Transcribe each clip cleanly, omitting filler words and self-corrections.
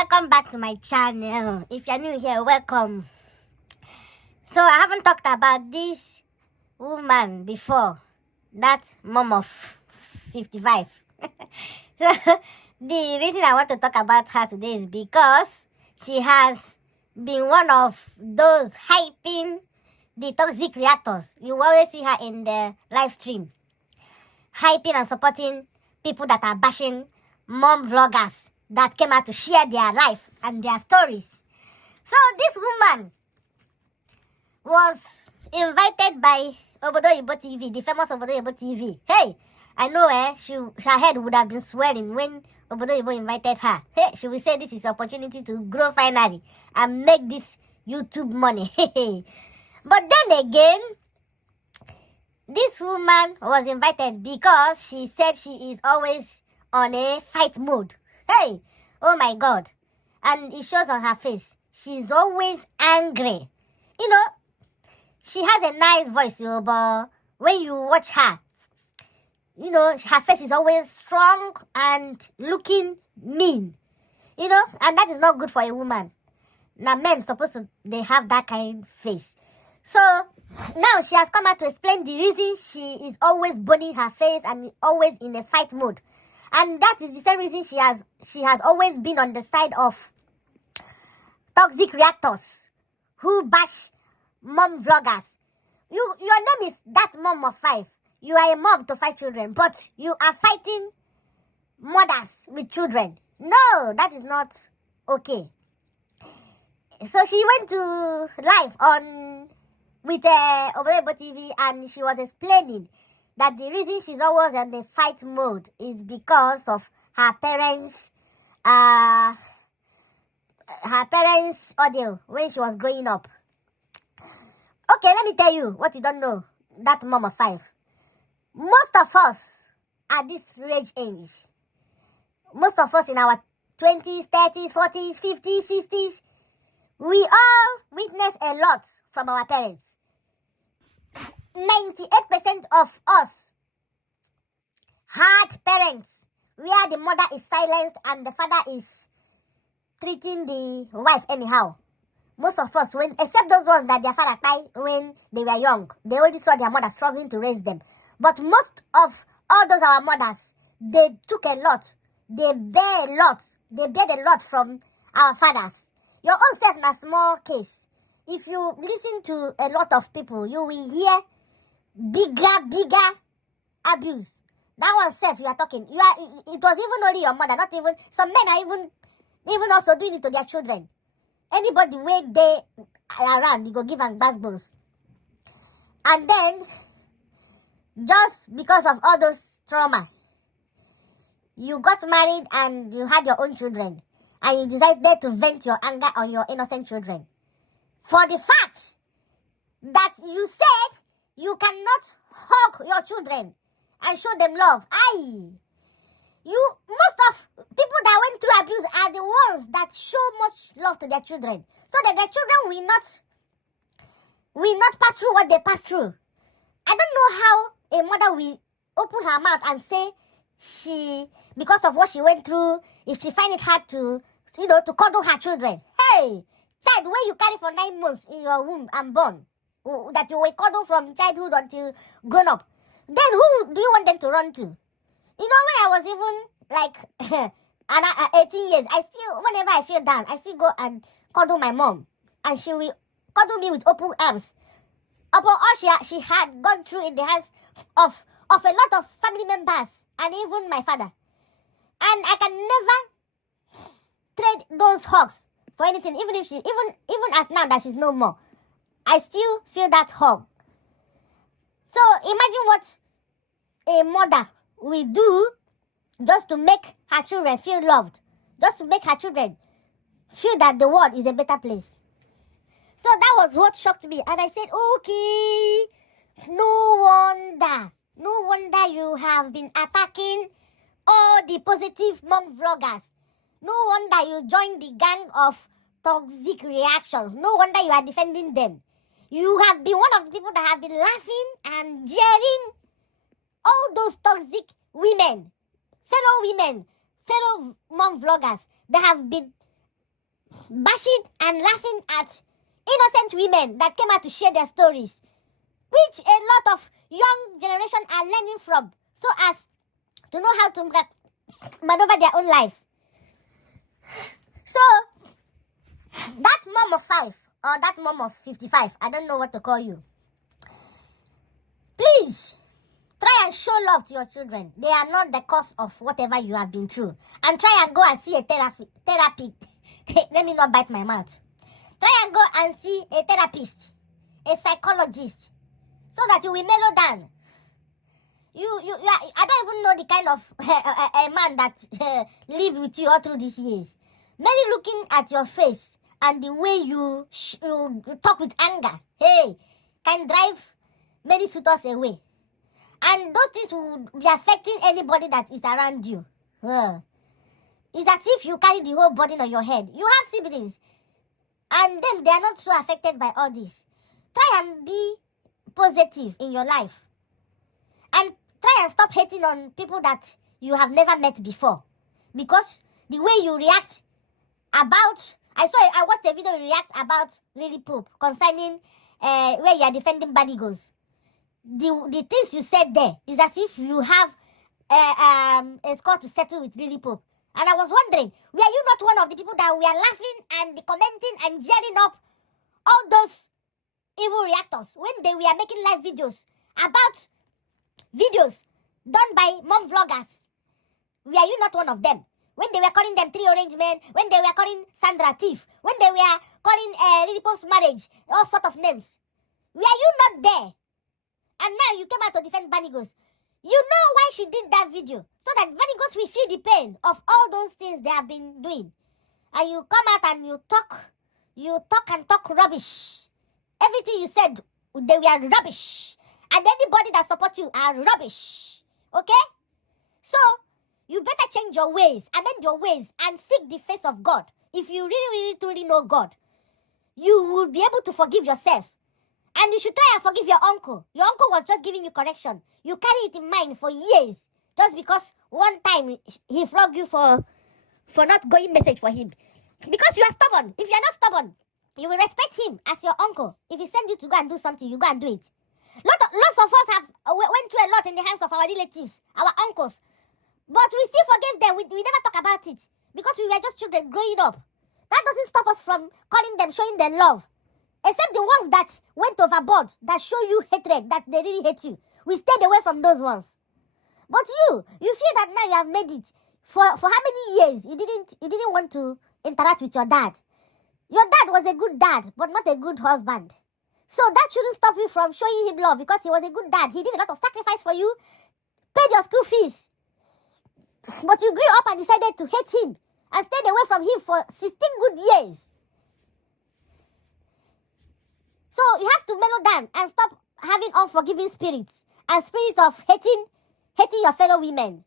welcome back to my channel. If you're new here, welcome. So I haven't talked about this woman before, that mom of 55. So the reason I want to talk about her today is because she has been one of those hyping the toxic reactors. You always see her in the live stream, hyping and supporting people that are bashing mom vloggers that came out to share their life and their stories. So this woman was invited by Obodo Ibo TV, the famous Obodo Ibo TV. Hey, I know her head would have been swelling when Obodo Ibo invited her. Hey, she will say this is opportunity to grow finally and make this YouTube money. But then again, this woman was invited because she said she is always on a fight mode. Hey, oh my God. And it shows on her face. She's always angry. You know, she has a nice voice, but when you watch her, you know, her face is always strong and looking mean. You know, and that is not good for a woman. Now, men supposed to, they have that kind of face. So, now she has come out to explain the reason she is always burning her face and always in a fight mode. And that is the same reason she has always been on the side of toxic reactors who bash mom vloggers. Your name is that mom of 5. You are a mom to 5 children, but you are fighting mothers with children. No, that is not okay. So she went to live on with Obodo Ibo TV, and she was explaining that the reason she's always in the fight mode is because of her parents' audio when she was growing up. Okay, let me tell you what you don't know, that mom of 5. Most of us at this rage age, most of us in our 20s, 30s, 40s, 50s, 60s, we all witness a lot from our parents. 98% of us had parents where the mother is silenced and the father is treating the wife anyhow. Most of us, except those ones that their father died when they were young, they already saw their mother struggling to raise them. But most of all those our mothers, they took a lot. They bear a lot. They bear a lot from our fathers. Your own self in a small case. If you listen to a lot of people, you will hear bigger abuse. That one self you are talking. It was even only your mother, not even some men are even also doing it to their children. Anybody where they are around, you go give them basketballs. And then, just because of all those trauma, you got married and you had your own children, and you decided to vent your anger on your innocent children. For the fact that you said you cannot hug your children and show them love. Most of people that went through abuse are the ones that show much love to their children, so that their children will not pass through what they pass through. I don't know how a mother will open her mouth and say because of what she went through, if she find it hard to cuddle her children. Hey, child, when you carry for 9 months in your womb and born, that you will cuddle from childhood until grown up, then who do you want them to run to? You know, when I was even like 18 years, I still, whenever I feel down, I still go and cuddle my mom, and she will cuddle me with open arms. Upon all she had gone through in the hands of a lot of family members and even my father, and I can never trade those hugs for anything. Even if even as now that she's no more, I still feel that hug. So imagine what a mother will do just to make her children feel loved, just to make her children feel that the world is a better place. So that was what shocked me, and I said, okay, no wonder you have been attacking all the positive mom vloggers. No wonder you joined the gang of toxic reactions. No wonder you are defending them. You have been one of the people that have been laughing and jeering all those toxic women, fellow mom vloggers that have been bashing and laughing at innocent women that came out to share their stories, which a lot of young generation are learning from, so as to know how to maneuver their own lives. So, that mom of 5 or that mom of 55, I don't know what to call you, please try and show love to your children. They are not the cause of whatever you have been through. And try and go and see a therapy. Let me not bite my mouth. Try and go and see a therapist, a psychologist, so that you will mellow down. I don't even know the kind of a man that lived with you all through these years. Merely looking at your face and the way you talk with anger, hey, can drive many suitors away. And those things will be affecting anybody that is around you. It's as if you carry the whole burden on your head. You have siblings, and then they are not so affected by all this. Try and be positive in your life. And try and stop hating on people that you have never met before. Because the way you react about... I watched a video you react about Lily Pope concerning where you are defending Banigos. The things you said there is as if you have a score to settle with Lily Pope. And I was wondering, were you not one of the people that were laughing and commenting and cheering up all those evil reactors when they were making live videos about videos done by mom vloggers? Were you not one of them? When they were calling them 3 orange men, when they were calling Sandra thief, when they were calling Lily Pope's marriage, all sort of names. Were you not there? And now you came out to defend Banigos. You know why she did that video? So that Banigos will feel the pain of all those things they have been doing. And you come out and you talk rubbish. Everything you said, they were rubbish. And anybody that supports you are rubbish. Okay? So, you better change your ways, amend your ways, and seek the face of God. If you really, truly know God, you will be able to forgive yourself. And you should try and forgive your uncle. Your uncle was just giving you correction. You carry it in mind for years. Just because one time he flogged you for not going message for him. Because you are stubborn. If you are not stubborn, you will respect him as your uncle. If he sends you to go and do something, you go and do it. Lots of us have went through a lot in the hands of our relatives, our uncles. But we still forgive them. We never talk about it. Because we were just children growing up. That doesn't stop us from calling them, showing them love. Except the ones that went overboard, that show you hatred, that they really hate you. We stayed away from those ones. But you feel that now you have made it. For how many years you didn't want to interact with your dad? Your dad was a good dad, but not a good husband. So that shouldn't stop you from showing him love, because he was a good dad. He did a lot of sacrifice for you, paid your school fees. But you grew up and decided to hate him and stayed away from him for 16 good years. So you have to mellow down and stop having unforgiving spirits and spirits of hating your fellow women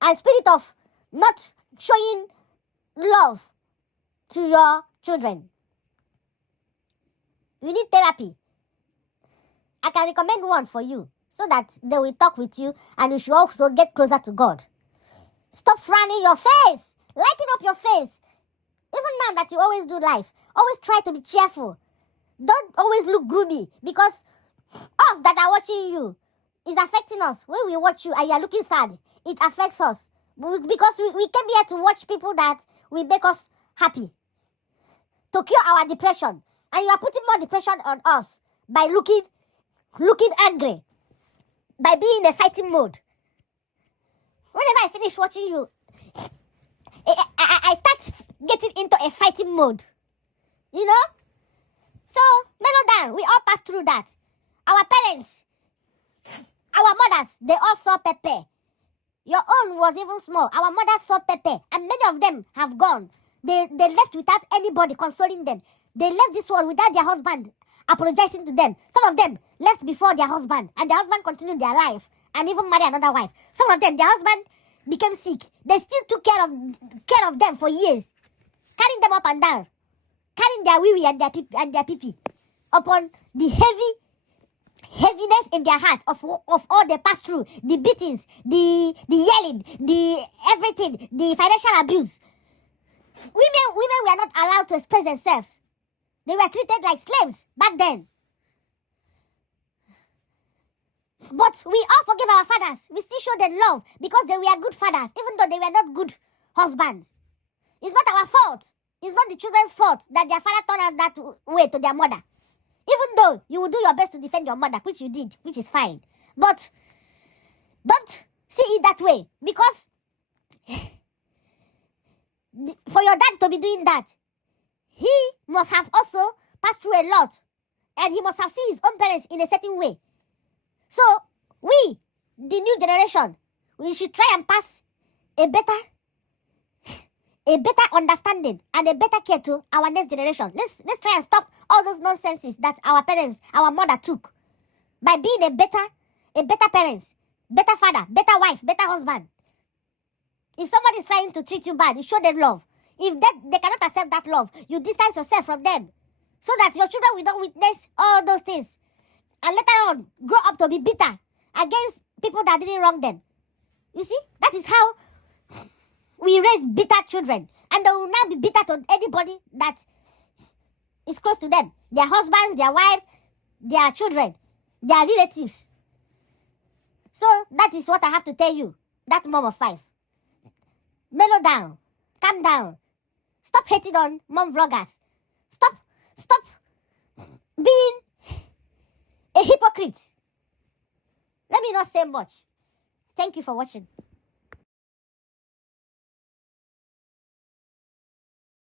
and spirit of not showing love to your children. You need therapy. I can recommend one for you so that they will talk with you, and you should also get closer to God. Stop frowning your face. Lighten up your face. Even now that you always do life, always try to be cheerful. Don't always look gloomy, because us that are watching you is affecting us. When we watch you and you are looking sad, it affects us. Because we came here to watch people that will make us happy, to cure our depression. And you are putting more depression on us by looking angry, by being in a fighting mode. Whenever I finish watching you, I start getting into a fighting mode. You know? So, mellow down. We all pass through that. Our parents, our mothers, they all saw Pepe. Your own was even small. Our mothers saw Pepe. And many of them have gone. They left without anybody consoling them. They left this world without their husband apologizing to them. Some of them left before their husband, and their husband continued their life and even married another wife. Some of them, their husband became sick. They still took care of them for years, carrying them up and down, carrying their wee and their pee upon the heaviness in their heart of all they passed through, the beatings, the yelling, the everything, the financial abuse. Women were not allowed to express themselves. They were treated like slaves back then. But we all forgive our fathers. We still show them love because they were good fathers, even though they were not good husbands. It's not our fault. It's not the children's fault that their father turned out that way to their mother. Even though you will do your best to defend your mother, which you did, which is fine. But don't see it that way, because for your dad to be doing that, he must have also passed through a lot, and he must have seen his own parents in a certain way. So we, the new generation, we should try and pass a better understanding and a better care to our next generation. Let's try and stop all those nonsenses that our parents, our mother took, by being a better parents, better father, better wife, better husband. If somebody is trying to treat you bad, you show them love. If they cannot accept that love, you distance yourself from them, so that your children will not witness all those things and later on grow up to be bitter against people that didn't wrong them. You see, that is how we raise bitter children, and they will now be bitter to anybody that is close to them. Their husbands, their wives, their children, their relatives. So that is what I have to tell you, that mom of 5. Mellow down. Calm down. Stop hating on mom vloggers. Stop being a hypocrite. Let me not say much. Thank you for watching.